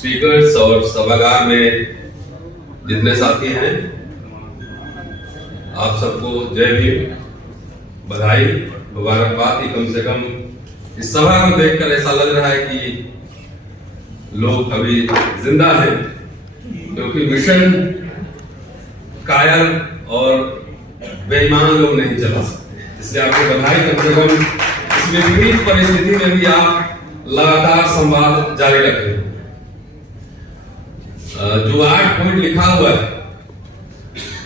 Speakers और सभागार में जितने साथी हैं, आप सबको जय भीम, बधाई, मुबारकबाद। कम से कम इस सभा को देखकर ऐसा लग रहा है कि लोग अभी जिंदा हैं, क्योंकि मिशन कायर और बेईमान लोग नहीं चला सकते। इसलिए आपको बधाई। कम से कम इस विपरीत परिस्थिति में भी आप लगातार संवाद जारी रखें। जो 8 पॉइंट लिखा हुआ है,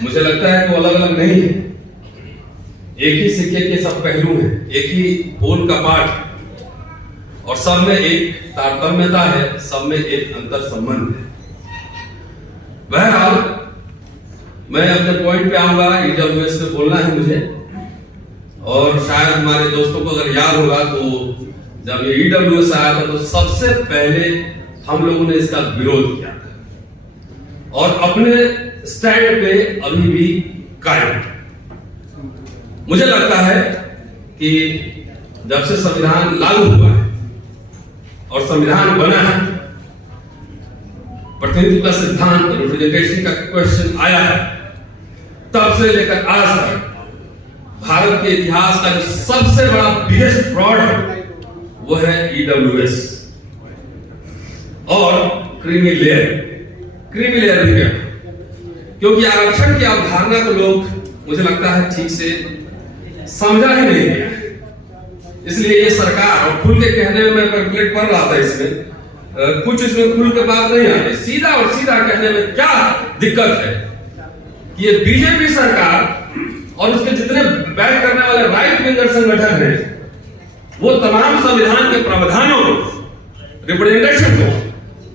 मुझे लगता है कि वो अलग अलग नहीं है, एक ही सिक्के के सब पहलू हैं, एक ही फूल का पाठ, और सब में एक तारतम्यता है, सब में एक अंतर संबंध है। बहरहाल मैं अपने पॉइंट पे आऊंगा। ईडब्ल्यूएस पे बोलना है मुझे, और शायद हमारे दोस्तों को अगर याद होगा तो जब ये ईडब्ल्यूएस आया था तो सबसे पहले हम लोगों ने इसका विरोध किया था और अपने स्टैंड पे अभी भी कायम। मुझे लगता है कि जब से संविधान लागू हुआ है और संविधान बना है, प्रतिनिधित्व का सिद्धांत, रिप्रेजेंटेशन का क्वेश्चन आया है, तब से लेकर आज तक भारत के इतिहास का जो सबसे बड़ा बिगेस्ट फ्रॉड है वो है ईडब्ल्यूएस और क्रीमी लेयर भी है। क्योंकि आरक्षण की अवधारणा को लोग, मुझे लगता है, ठीक से समझा ही नहीं गया, इसलिए ये सरकार, और खुल के कहने में मैं कैलकुलेट कर रहा था इसमें, कुछ इसमें खुल के बात नहीं आती, सीधा और सीधा कहने में क्या दिक्कत है कि ये बीजेपी सरकार और उसके जितने बैक करने वाले राइट विंगर संगठन हैं, वो तमाम संविधान के प्रावधानों को, रिप्रेजेंटेशन को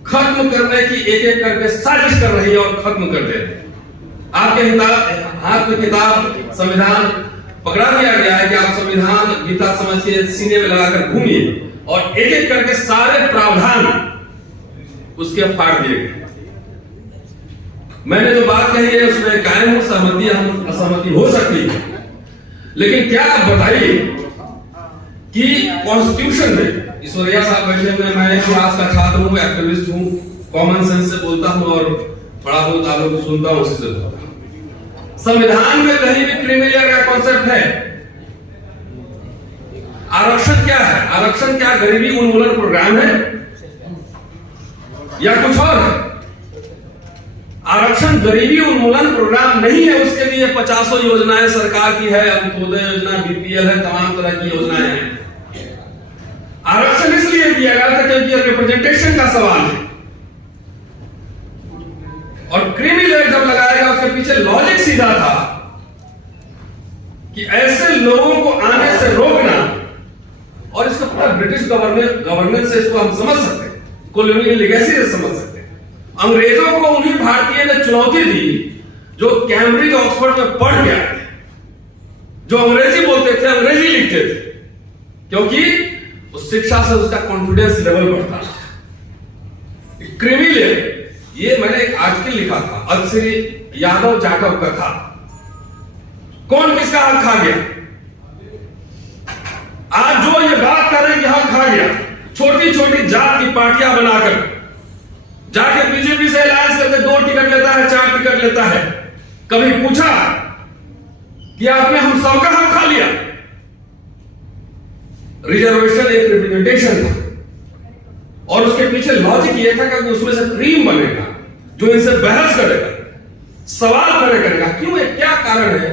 खत्म करने की एक एक करके साजिश कर रही है और खत्म कर दे रही है। आपके हाथ में किताब संविधान पकड़ा दिया गया है कि आप संविधान गीता समझ के सीने में लगाकर घूमिए, और एक एक करके सारे प्रावधान उसके फाड़ दिए गए। मैंने जो बात कही है उसमें कायम हूं, सहमति हम असहमति हो सकती है, लेकिन क्या आप बताइए कि कॉन्स्टिट्यूशन में, ईश्वरिया साहब बैठे हुए, मैं इतिहास का छात्र हूं, एक्टिविस्ट हूं, कॉमन सेंस से बोलता हूं और बड़ा बहुत आप लोग सुनता हूं, उसी से बोलता हूं। संविधान में कहीं भी क्रीमी लेयर का कॉन्सेप्ट है? आरक्षण क्या है? आरक्षण क्या गरीबी उन्मूलन प्रोग्राम है या कुछ और है? आरक्षण गरीबी उन्मूलन प्रोग्राम नहीं है। उसके लिए 50 योजनाएं सरकार की है, अंत्योदय योजना, बीपीएल है, तमाम तरह की योजनाएं हैं। आरक्षण इसलिए दिया गया था क्योंकि रिप्रेजेंटेशन का सवाल है, और क्रीमी लेयर जब लगाएगा उसके पीछे लॉजिक सीधा था कि ऐसे लोगों को आने से रोकना, और इसको पूरा ब्रिटिश गवर्नेंस से इसको हम समझ सकते हैं, कॉलोनियल लेगेसी से समझ सकते हैं। अंग्रेजों को उन्हीं भारतीय ने चुनौती दी जो कैम्ब्रिज ऑक्सफोर्ड में पढ़ के आए थे, जो अंग्रेजी बोलते थे, अंग्रेजी लिखते थे, क्योंकि उस शिक्षा से उसका कॉन्फिडेंस लेवल बढ़ता था। क्रीमी लेयर, ये मैंने एक आर्टिकल लिखा था, अक्षरी यादव जाटव कथा, कौन किसका हक खा गया। आज जो ये बात कर रहे हैं कि हक खा गया, छोटी छोटी जात की पार्टियां बनाकर जाके बीजेपी से अलायंस करके 2 टिकट लेता है, 4 टिकट लेता है, कभी पूछा कि आपने हम सबका हक खा लिया? रिजर्वेशन एक रिप्रेजेंटेशन था, और उसके पीछे लॉजिक ये था कि उसमें से क्रीम बनेगा जो इनसे बहस करेगा, सवाल खड़े करेगा। क्यों है? क्या कारण है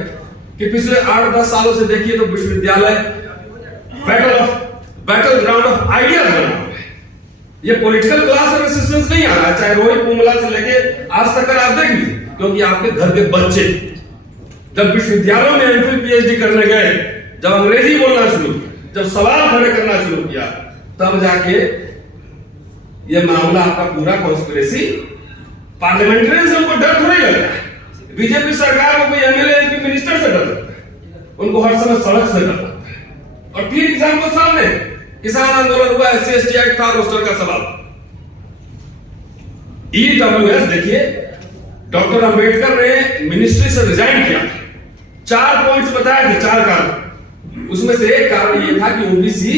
कि पिछले 8-10 सालों से देखिए तो विश्वविद्यालय बैटल ग्राउंड ऑफ आइडियाज बना हुआ है। ये पॉलिटिकल क्लास और रेजिस्टेंस नहीं आ रहा है, चाहे रोहित कुंबला से लेके आज तक आप देख लीजिए, क्योंकि आपके घर के बच्चे जब विश्वविद्यालयों में एमफिल पीएचडी करने गए, जब अंग्रेजी बोलना शुरू किया, जब सवाल खड़े करना शुरू किया, तब जाके ये मामला आपका पूरा कॉन्स्पिरेसी, पार्लियामेंटेरियन से उनको डर थोड़ी लग रहा है। बीजेपी सरकार को कोई एमएलए एमपी मिनिस्टर से डर लगता है, उनको हर समय सड़क से डर लगता है। और फिर एग्जाम्पल सामने, किसान आंदोलन हुआ, SC/ST एक्ट था, रोस्टर का सवाल। ईडब्ल्यूएस देखिए, डॉक्टर अंबेडकर ने मिनिस्ट्री से रिजाइन किया, 4 पॉइंट्स बताए थे, 4 कारण। उसमें से एक कारण ये था कि ओबीसी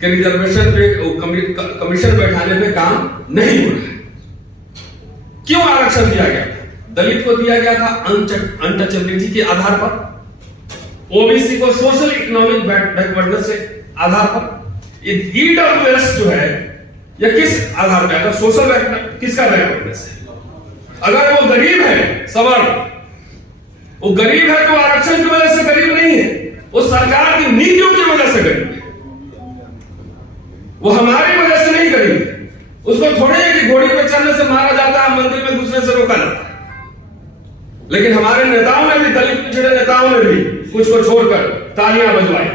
कि रिजर्वेशन पे कमीशन बैठाने पे काम नहीं हो रहा है। क्यों आरक्षण दिया गया? दलित को दिया गया था अनटचेबिलिटी के आधार पर, ओबीसी को सोशल इकोनॉमिक बैकवर्डनेस के आधार पर। ईडब्ल्यूएस जो है यह किस आधार पर? अगर सोशल किसका बैकवर्डनेस है? अगर वो गरीब है, सवर्ण, वो गरीब है तो आरक्षण की वजह से गरीब नहीं है, वो सरकार की नीतियों की वजह से गरीब है, वो हमारी वजह से नहीं गरीब है। उसको थोड़े है कि घोड़ी पे चढ़ने से मारा जाता है, मंदिर में घुसने से रोका जाता है। लेकिन हमारे नेताओं ने भी, दलित पिछड़े नेताओं ने भी कुछ को छोड़कर तालियां बजवाई।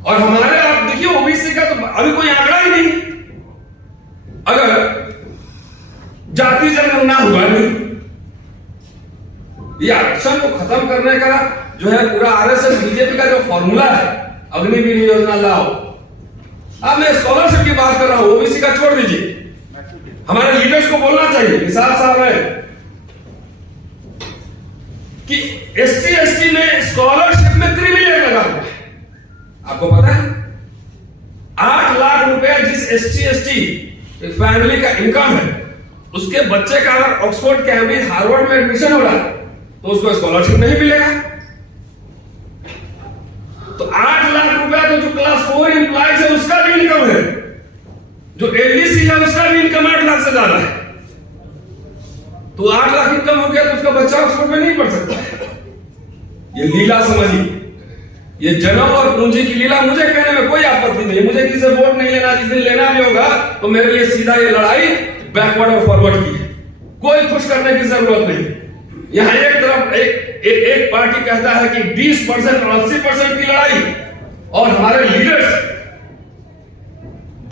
और हमारे, आप देखिए, ओबीसी का तो अभी कोई आंकड़ा ही नहीं। अगर जाति जनगणना हुआ नहीं, ये आरक्षण को खत्म करने का जो है पूरा आरएसएस बीजेपी का जो फॉर्मूला है, अग्निवीर योजना लाओ। अब मैं स्कॉलरशिप की बात कर रहा हूं, ओबीसी का छोड़ दीजिए। हमारे लीडर्स को बोलना चाहिए कि साहब है कि एससी एसटी ने स्कॉलरशिप में क्रीमी लेयर लगा हुआ है। आपको पता है 8 लाख रुपए जिस एससी एसटी फैमिली का इनकम है, उसके बच्चे का अगर ऑक्सफोर्ड, कैम्ब्रिज, हार्वर्ड में एडमिशन हो रहा है तो उसको स्कॉलरशिप नहीं मिलेगा। तो 8 लाख रुपया तो जो क्लास 4 एम्प्लॉयज है उसका भी इनकम है, जो एलडीसी है उसका भी इनकम 8 लाख से ज्यादा है। तो 8 लाख इनकम हो गया तो उसका बच्चा ऑक्सफोर्ड में नहीं पढ़ सकता। ये लीला समझिए, ये जन्म और पूंजी की लीला। मुझे कहने में कोई आपत्ति नहीं, मुझे किसी से वोट नहीं लेना, जिस दिन लेना भी होगा तो मेरे लिए सीधा ये लड़ाई बैकवर्ड और फॉरवर्ड की है, कोई खुश करने की जरूरत नहीं। यहां एक तरफ एक पार्टी कहता है कि 20% और 80% की लड़ाई, और हमारे लीडर्स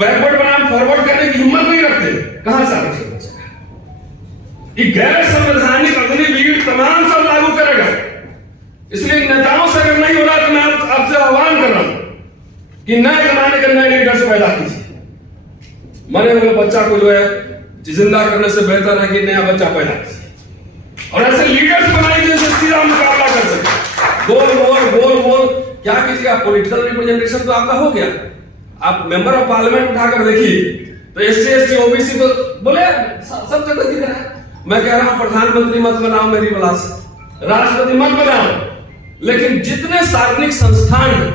बैकवर्ड बनाम फॉरवर्ड करने की हिम्मत नहीं रखते। कहां से आरक्षण बचेगा? ये गैर संवैधानिक अग्निवीर तमाम सब लागू करेगा। इसलिए नेताओं से अगर नहीं हो रहा तो मैं आपसे आह्वान कर रहा हूं कि नए जमाने के नए लीडर्स पैदा कीजिए। मरे हुए बच्चा को जो है जिंदा करने से बेहतर है कि नया बच्चा पैदा कीजिए, और ऐसे लीडर्स बनाइए जिनसे सीधा मुकाबला कर सके। गोल क्या कीजिएगा? पॉलिटिकल रिप्रेजेंटेशन तो आपका हो गया, आप मेंबर ऑफ पार्लियामेंट उठाकर देखिए तो एससी एसटी ओबीसी तो बोले सब जगह दिख रहा है। मैं कह रहा हूं प्रधानमंत्री मत बनाओ मेरी बलास, राष्ट्रपति मत बनाओ, लेकिन जितने सार्वजनिक संस्थान है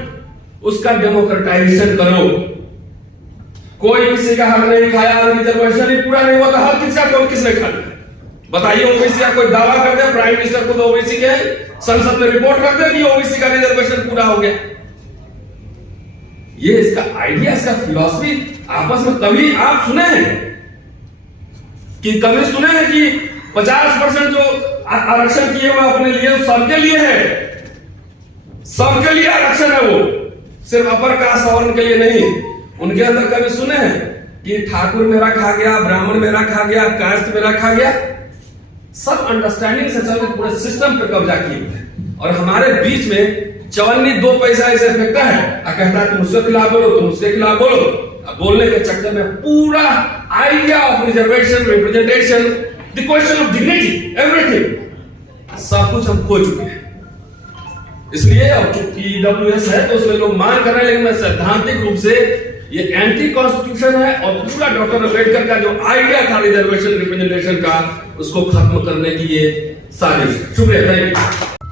उसका डेमोक्रेटाइजेशन करो। कोई किसी का हक नहीं खाया, रिजर्वेशन ही पूरा नहीं हुआ तो हक किसका, कौन किसने खा लिया? बताइए। ओबीसी का कोई दावा कर दे, प्राइम मिनिस्टर खुद ओबीसी के, संसद में रिपोर्ट कर दे कि ओबीसी का रिजर्वेशन पूरा हो गया। ये इसका आइडिया, इसका फिलॉसफी आपस में कभी आप सुने हैं कि कभी सुने हैं कि 50% जो आरक्षण किए हुए अपने लिए सबके लिए है, सबके लिए आरक्षण है, वो सिर्फ अपर कास्ट सवर्ण के लिए नहीं। उनके अंदर कभी सुने हैं कि ठाकुर मेरा खा गया, ब्राह्मण मेरा खा गया, कास्ट मेरा खा गया? सब अंडरस्टैंडिंग से चल पूरे सिस्टम पे कब्जा किए हुए, और हमारे बीच में चवन्नी 2 पैसा ऐसे फेंकता है और कहता है तुम उसके खिलाफ बोलो, तुम उसके खिलाफ बोलो। अब बोलने के चक्कर में पूरा idea of reservation, representation, the question of dignity, everything, सब कुछ हम खो चुके हैं। इसलिए अब चूंकि ईडब्ल्यूएस है तो उसमें लोग मांग कर रहे हैं, लेकिन मैं सैद्धांतिक रूप से ये एंटी कॉन्स्टिट्यूशन है, और पूरा डॉक्टर अम्बेडकर का जो आइडिया था रिजर्वेशन रिप्रेजेंटेशन का, उसको खत्म करने की ये साजिश। शुक्रिया, थैंक यू।